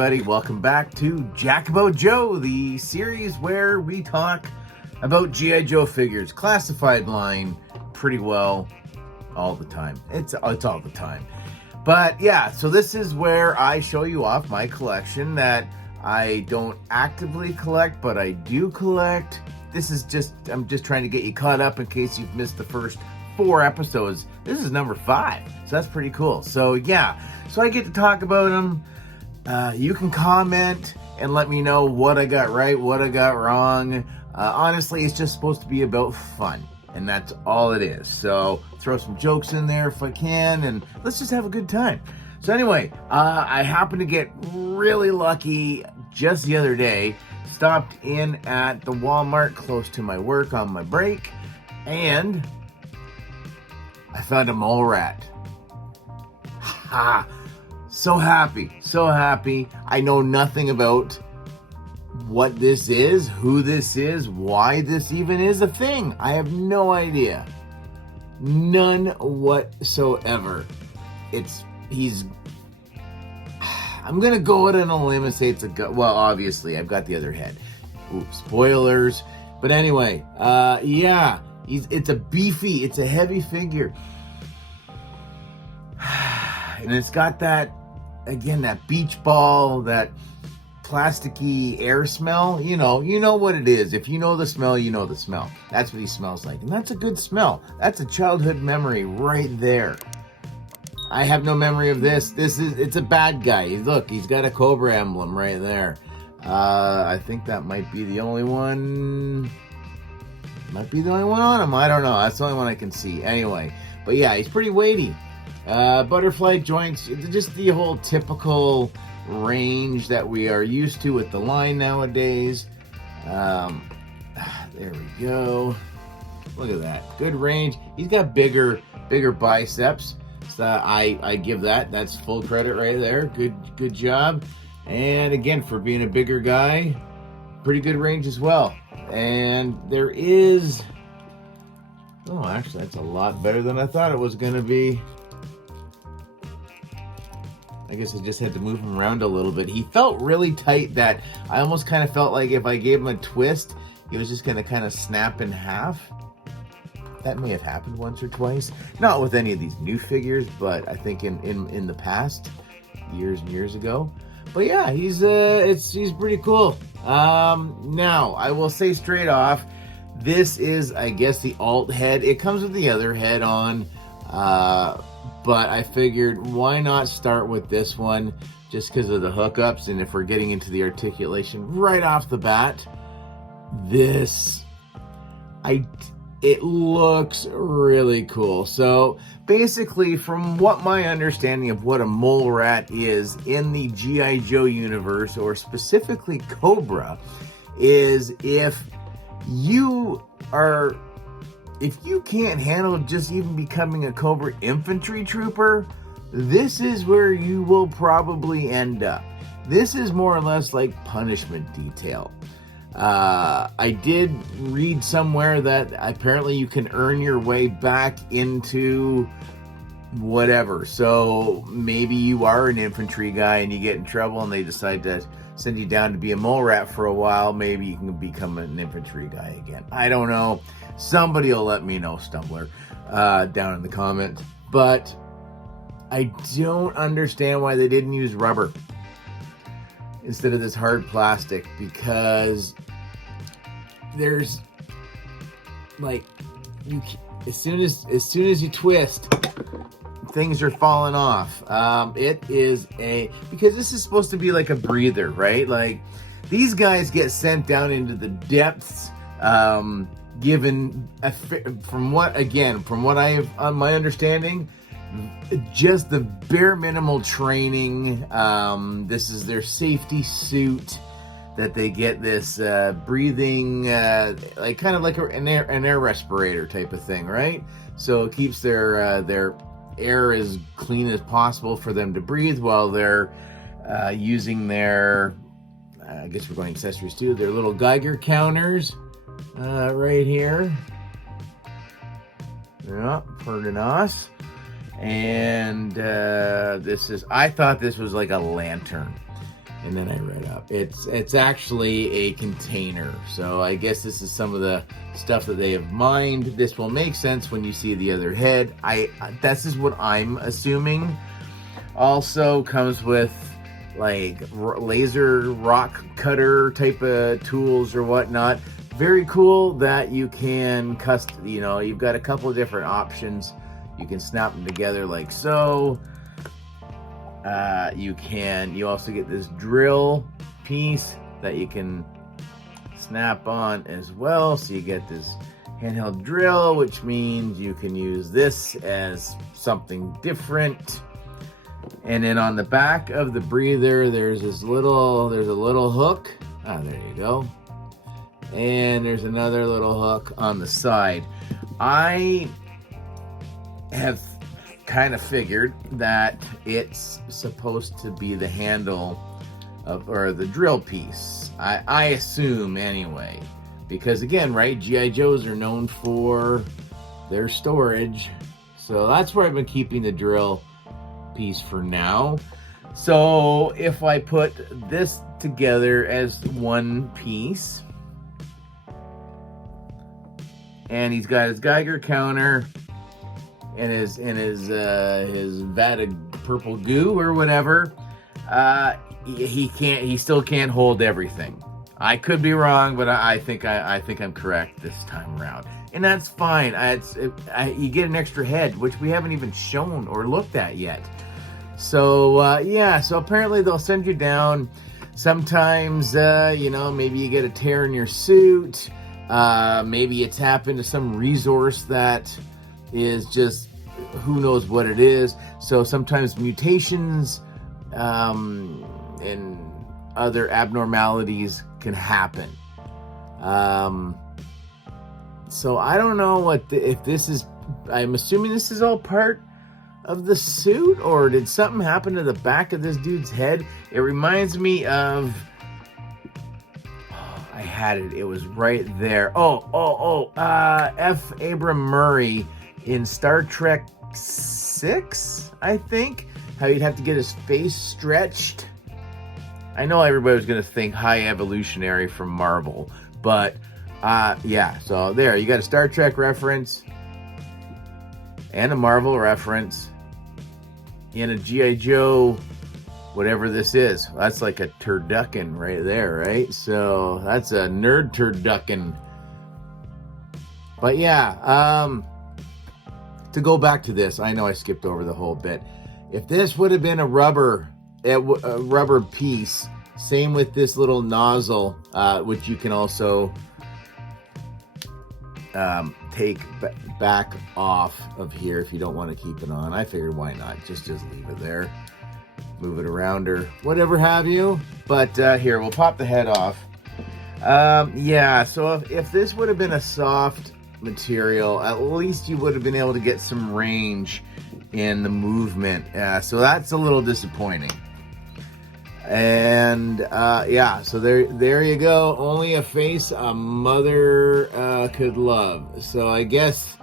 everybody. Welcome back to Jack About Joe, the series where we talk about G.I. Joe figures, classified line, pretty well all the time. It's all the time. But yeah, so this is where I show you off my collection that I don't actively collect, but I do collect. I'm just trying to get you caught up in case you've missed the first 4 episodes. This is number 5, so that's pretty cool. So yeah, so I get to talk about them. You can comment and let me know what I got right, what I got wrong. Honestly, it's just supposed to be about fun, and that's all it is. So throw some jokes in there if I can, and let's just have a good time. So anyway, I happened to get really lucky just the other day. Stopped in at the Walmart close to my work on my break, and I found a MoleRat. Ha! So happy. I know nothing about what this is, who this is, why this even is a thing. I have no idea. None whatsoever. I'm going to go out on a limb and say it's well, obviously, I've got the other head. Oops, spoilers. But anyway, yeah, it's a heavy figure. And it's got that beach ball, that plasticky air smell. You know what it is. If you know the smell, you know the smell. That's what he smells like. And that's a good smell. That's a childhood memory right there. I have no memory of this. It's a bad guy. Look, he's got a Cobra emblem right there. I think that might be the only one. On him. I don't know. That's the only one I can see. Anyway, but yeah, he's pretty weighty. Butterfly joints, just the whole typical range that we are used to with the line nowadays. There we go. Look at that. Good range. He's got bigger biceps. So I give that's full credit right there. Good job. And again, for being a bigger guy, pretty good range as well. And there is, actually that's a lot better than I thought it was going to be. I guess I just had to move him around a little bit. He felt really tight that I almost kind of felt like if I gave him a twist, he was just going to kind of snap in half. That may have happened once or twice. Not with any of these new figures, but I think in the past, years and years ago. But yeah, he's pretty cool. Now, I will say straight off, this is, I guess, the alt head. It comes with the other head on, but I figured why not start with this one just because of the hookups, and if we're getting into the articulation right off the bat, it looks really cool. So basically, from what my understanding of what a MoleRat is in the G.I. Joe universe, or specifically Cobra, is if you can't handle just even becoming a Cobra infantry trooper, this is where you will probably end up. This is more or less like punishment detail. I did read somewhere that apparently you can earn your way back into whatever. So maybe you are an infantry guy and you get in trouble and they decide to send you down to be a MoleRat for a while. Maybe you can become an infantry guy again. I don't know. Somebody will let me know, Stumbler, down in the comments. But I don't understand why they didn't use rubber instead of this hard plastic, because there's like as soon as you twist, things are falling off. Because this is supposed to be like a breather, right? Like these guys get sent down into the depths, given from what I have on my understanding, just the bare minimal training. This is their safety suit that they get, this breathing, like kind of like an air respirator type of thing, right? So it keeps their air as clean as possible for them to breathe while they're using their, I guess we're going accessories too, their little Geiger counters right here. Yeah, pretty nice. And I thought this was like a lantern. And then I read up. It's actually a container. So I guess this is some of the stuff that they have mined. This will make sense when you see the other head. This is what I'm assuming. Also comes with like laser rock cutter type of tools or whatnot. Very cool that you can custom, you know, you've got a couple of different options. You can snap them together like so. You also get this drill piece that you can snap on as well. So you get this handheld drill, which means you can use this as something different. And then on the back of the breather, there's a little hook. Ah, there you go. And there's another little hook on the side. I have kind of figured that it's supposed to be the handle or the drill piece. I assume anyway, because again, right, GI Joes are known for their storage, so that's where I've been keeping the drill piece for now. So if I put this together as one piece, and he's got his Geiger counter and his vat of purple goo or whatever, he still can't hold everything. I could be wrong, but I think I'm correct this time around, and that's fine. You get an extra head, which we haven't even shown or looked at yet. So yeah, so apparently they'll send you down. Sometimes maybe you get a tear in your suit. Maybe you tap into some resource that is just who knows what it is. So sometimes mutations and other abnormalities can happen. So I don't know if this is, I'm assuming this is all part of the suit, or did something happen to the back of this dude's head? It reminds me of, I had it. It was right there. F. Abram Murray in Star Trek 6, I think. How you'd have to get his face stretched. I know everybody was going to think High Evolutionary from Marvel, but yeah. So there, you got a Star Trek reference and a Marvel reference in a G.I. Joe, whatever this is. That's like a turducken right there, right? So that's a nerd turducken. But yeah, to go back to this, I know I skipped over the whole bit. If this would have been a rubber piece, same with this little nozzle, which you can also take back off of here if you don't want to keep it on. I figured why not, just leave it there, move it around or whatever have you. But here, we'll pop the head off. Yeah, so if this would have been a soft material, at least you would have been able to get some range in the movement. So that's a little disappointing. And yeah, so there you go. Only a face a mother could love. So I guess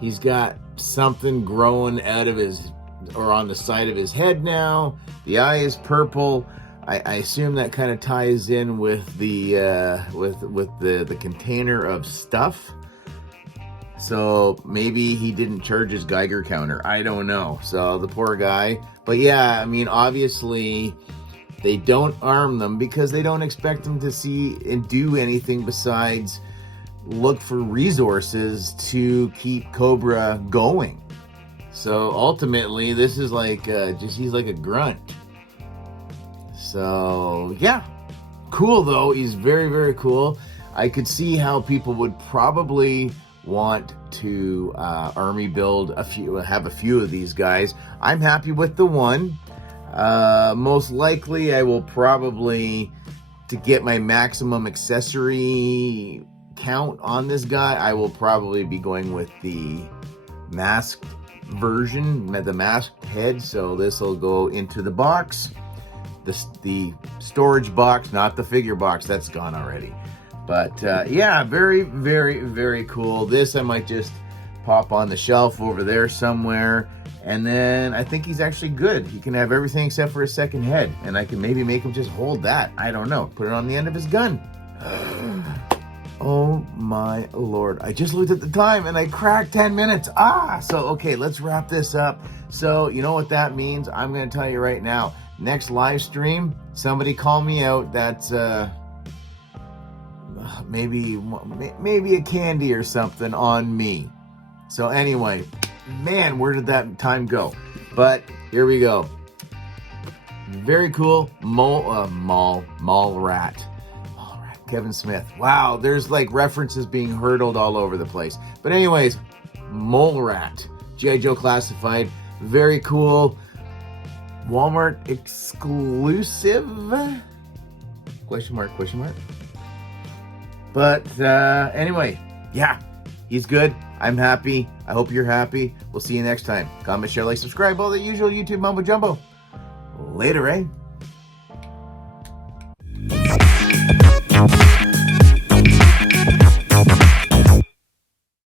he's got something growing out of his, or on the side of his head now. The eye is purple. I assume that kind of ties in with the the container of stuff. So maybe he didn't charge his Geiger counter. I don't know. So the poor guy. But yeah, I mean, obviously they don't arm them because they don't expect them to see and do anything besides look for resources to keep Cobra going. So ultimately, this is like he's like a grunt. So yeah, cool though. He's very, very cool. I could see how people would probably want to army build have a few of these guys. I'm happy with the one. Most likely I will probably, to get my maximum accessory count on this guy, I will probably be going with the masked version, the masked head. So this will go into the box, the storage box, not the figure box, that's gone already. But yeah, very, very, very cool. This I might just pop on the shelf over there somewhere. And then I think he's actually good. He can have everything except for his second head. And I can maybe make him just hold that. I don't know. Put it on the end of his gun. Oh my Lord. I just looked at the time and I cracked 10 minutes. So okay, let's wrap this up. So you know what that means? I'm going to tell you right now. Next live stream, somebody call me out. That's maybe a candy or something on me. So anyway, man, where did that time go? But here we go. Very cool. MoleRat. Kevin Smith. Wow, there's like references being hurtled all over the place. But anyways, MoleRat. G.I. Joe Classified. Very cool. Walmart exclusive? Question mark, question mark. But anyway, yeah, he's good. I'm happy. I hope you're happy. We'll see you next time. Comment, share, like, subscribe, all the usual YouTube mumbo jumbo. Later, eh?